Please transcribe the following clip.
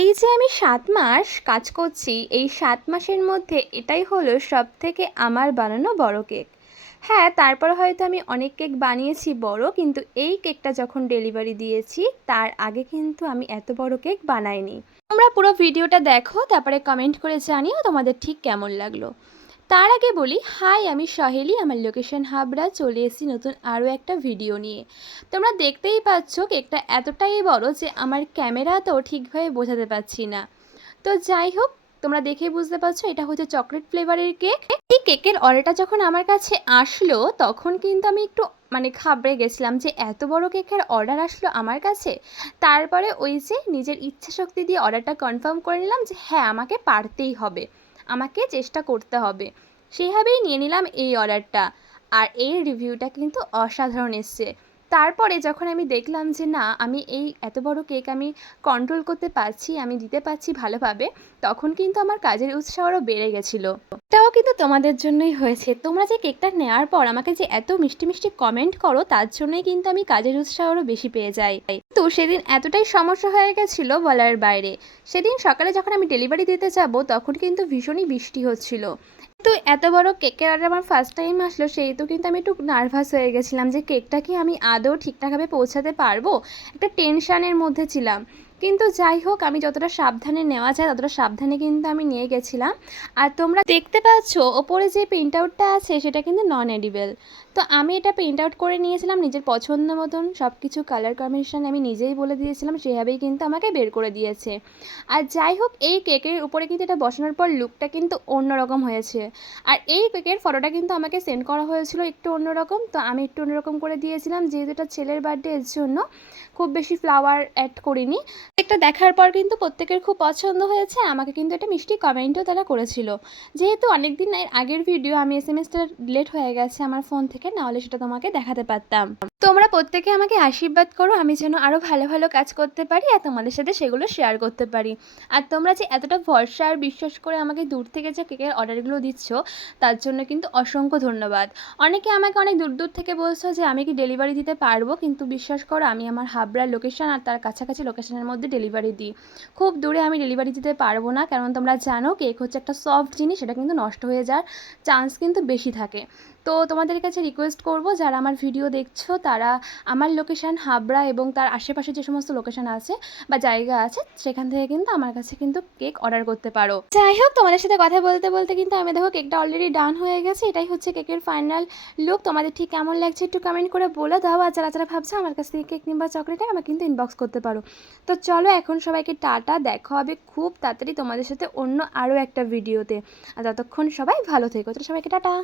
এই যে আমি সাত মাস কাজ করছি, এই সাত মাসের মধ্যে এটাই হলো সব থেকে আমার বানানো বড় কেক। হ্যাঁ তারপর হয়তো আমি অনেক কেক বানিয়েছি বড়, কিন্তু এই কেকটা যখন ডেলিভারি দিয়েছি, তার আগে কিন্তু আমি এত বড় কেক বানাইনি। তোমরা পুরো ভিডিওটা দেখো, তারপরে কমেন্ট করে জানিও তোমাদের ঠিক কেমন লাগল। তার আগে বলি হাই আমি সহেলি, আমার লোকেশন হাবড়া, চলে এসেছি নতুন আরও একটা ভিডিও নিয়ে। তোমরা দেখতেই পাচ্ছ কেকটা এতটাই বড় যে আমার ক্যামেরা তো ঠিকভাবে বোঝাতে পারছি না। তো যাই হোক, তোমরা দেখে বুঝতে পারছ এটা হচ্ছে চকলেট ফ্লেভারের কেক এই কেকের অর্ডারটা যখন আমার কাছে আসলো, তখন কিন্তু আমি একটু মানে খাবড়ে গেছিলাম যে এত বড় কেকের অর্ডার আসলো আমার কাছে। তারপরে ওই যে নিজের ইচ্ছা শক্তি দিয়ে অর্ডারটা কনফার্ম করে নিলাম যে হ্যাঁ আমাকে পারতেই হবে। আমাকে চেষ্টা করতে হবে। সেভাবেই নিয়ে নিলাম এই অর্ডারটা। আর এই রিভিউটা কিন্তু অসাধারণ এসছে। তারপরে যখন আমি দেখলাম যে না, আমি এই এত বড় কেক আমি কন্ট্রোল করতে পারছি, আমি দিতে পারছি ভালোভাবে, তখন কিন্তু আমার কাজের উৎসাহ আরও বেড়ে গেছিল। এটাও কিন্তু তোমাদের জন্যই হয়েছে। তোমরা যে কেকটা নেওয়ার পর আমাকে যে এত মিষ্টি মিষ্টি কমেন্ট করো, তার জন্যই কিন্তু আমি কাজের উৎসাহ আরও বেশি পেয়ে যাই। তো সেদিন এতটাই সমস্যা হয়ে গেছিল বলার বাইরে। সেদিন সকালে যখন আমি ডেলিভারি দিতে যাব, তখন কিন্তু ভীষণই বৃষ্টি হচ্ছিল। তো এত বড় কেকের অর্ডার আমার ফার্স্ট টাইম আসলো সেই তো কিন্তু আমি একটু নার্ভাস হয়ে গেছিলাম যে কেকটা কি আমি আদৌ ঠিকঠাকভাবে পৌঁছাতে পারব? একটা টেনশানের মধ্যে ছিলাম। কিন্তু যাই হোক, আমি যতটা সাবধানে নেওয়া যায় ততটা সাবধানে কিন্তু আমি নিয়ে গেছিলাম। আর তোমরা দেখতে পাচ্ছ, ওপরে যে প্রিন্ট আউটটা আছে, সেটা কিন্তু নন এডিবেল তো আমি এটা প্রিন্ট আউট করে নিয়েছিলাম নিজের পছন্দ মতন সব কিছু কালার কম্বিনেশন আমি নিজেই বলে দিয়েছিলাম, সেভাবেই কিন্তু আমাকে বের করে দিয়েছে। আর যাই হোক, এই কেকের উপরে কিন্তু এটা বসানোর পর লুকটা কিন্তু অন্যরকম হয়েছে। আর এই কেকের ফটোটা কিন্তু আমাকে সেন্ড করা হয়েছিল একটু অন্যরকম, তো আমি একটু অন্যরকম করে দিয়েছিলাম, যেহেতু এটা ছেলের বার্থডে এর জন্য, খুব বেশি ফ্লাওয়ার অ্যাড করিনি। একটা দেখার পর কিন্তু প্রত্যেকের খুব পছন্দ হয়েছে, আমাকে কিন্তু একটা মিষ্টি কমেন্টও তারা করেছিল। যেহেতু অনেক দিন আগের ভিডিও আমি এস এম এসটা ডিলেট হয়ে গেছে আমার ফোন থেকে, নাহলে সেটা তোমাকে দেখাতে পারতাম। তোমরা প্রত্যেকে আমাকে আশীর্বাদ করো, আমি যেন আরও ভালো ভালো কাজ করতে পারি আর তোমাদের সাথে সেগুলো শেয়ার করতে পারি। আর তোমরা যে এতটা ভরসা আর বিশ্বাস করে আমাকে দূর থেকে যে কেকের অর্ডারগুলো দিচ্ছ, তার জন্য কিন্তু অসংখ্য ধন্যবাদ। অনেকে আমাকে অনেক দূর দূর থেকে বলছো যে, আমি কি ডেলিভারি দিতে পারব? কিন্তু বিশ্বাস করো, আমি আমার হাবড়ার লোকেশন আর তার কাছাকাছি লোকেশনের মধ্যে ডেলিভারি দিই। খুব দূরে আমি ডেলিভারি দিতে পারব না, কারণ তোমরা জানো কেক হচ্ছে একটা সফট জিনিস, সেটা কিন্তু নষ্ট হয়ে যাওয়ার চান্স কিন্তু বেশি থাকে। তো তোমাদের কাছে রিকোয়েস্ট করব, যারা আমার ভিডিও দেখছ, তারা আমার লোকেশান হাবড়া এবং তার আশেপাশে যে সমস্ত লোকেশান আছে বা জায়গা আছে, সেখান থেকে কিন্তু আমার কাছে কিন্তু কেক অর্ডার করতে পারো। যাই হোক, তোমাদের সাথে কথা বলতে বলতে কিন্তু আমি দেখো কেকটা অলরেডি ডান হয়ে গেছে। এটাই হচ্ছে কেকের ফাইনাল লুক তোমাদের ঠিক কেমন লাগছে একটু কমেন্ট করে বলে। দাও আর যারা যারা ভাবছ আমার কাছ থেকে কেক কিংবা চকলেট আমাকে কিন্তু ইনবক্স করতে পারো। তো চলো, এখন সবাইকে টাটা। দেখা হবে খুব তাড়াতাড়ি তোমাদের সাথে অন্য আরও একটা ভিডিওতে আর ততক্ষণ সবাই ভালো থেকো। তো সবাইকে টাটা।